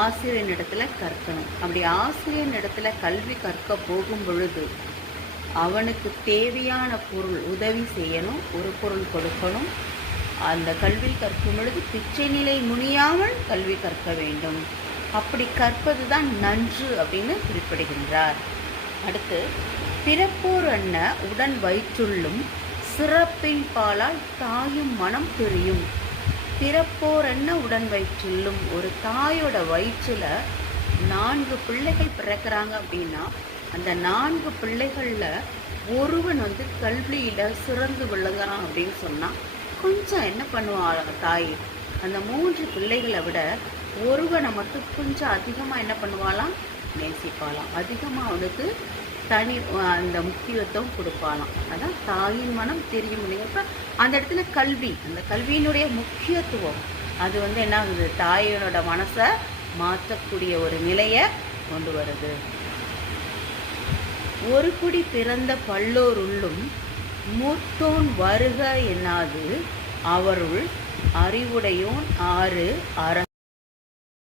ஆசிரியனிடத்துல கற்கணும். அப்படி ஆசிரியனிடத்துல கல்வி கற்க போகும் பொழுது அவனுக்கு தேவையான பொருள் உதவி செய்யணும், ஒரு பொருள் கொடுக்கணும். அந்த கல்வி கற்கும் பொழுது பிச்சை நிலை முனியாமல் கல்வி கற்க வேண்டும். அப்படி கற்பது தான் நன்று அப்படின்னு குறிப்பிடுகின்றார். அடுத்து, பிறப்போர் அன்ன உடன் வயிற்றுள்ளும் சிறப்பின் பாலால் தாயும் மனம் தெரியும். பிறப்போர் அன்ன உடன் வயிற்றுள்ளும், ஒரு தாயோட வயிற்றில் 4 பிள்ளைகள் பிறக்கிறாங்க அப்படின்னா அந்த 4 பிள்ளைகளில் ஒருவன் கல்வியில் சிறந்து விளங்குறான் அப்படின்னு சொன்னால் கொஞ்சம் என்ன பண்ணுவாங்க தாய், அந்த 3 பிள்ளைகளை விட ஒருவனை மட்டும் கொஞ்சம் அதிகமாக என்ன பண்ணுவாளாம், நேசிப்பாளாம். அதிகமாக அவனுக்கு அந்த முக்கியத்துவம் கொடுப்பாளாம். அதான் தாயின் மனம் தெரியும் அப்படிங்கிறப்ப அந்த இடத்துல கல்வி, அந்த கல்வியினுடைய முக்கியத்துவம் அது என்ன ஆகுது, தாயினோட மனசை மாற்றக்கூடிய ஒரு நிலையை கொண்டு வருது. ஒரு குடி பிறந்த பல்லோருள்ளும் மூத்தோன் வருக என்னாது அவருள் அறிவுடையோன் ஆறு அற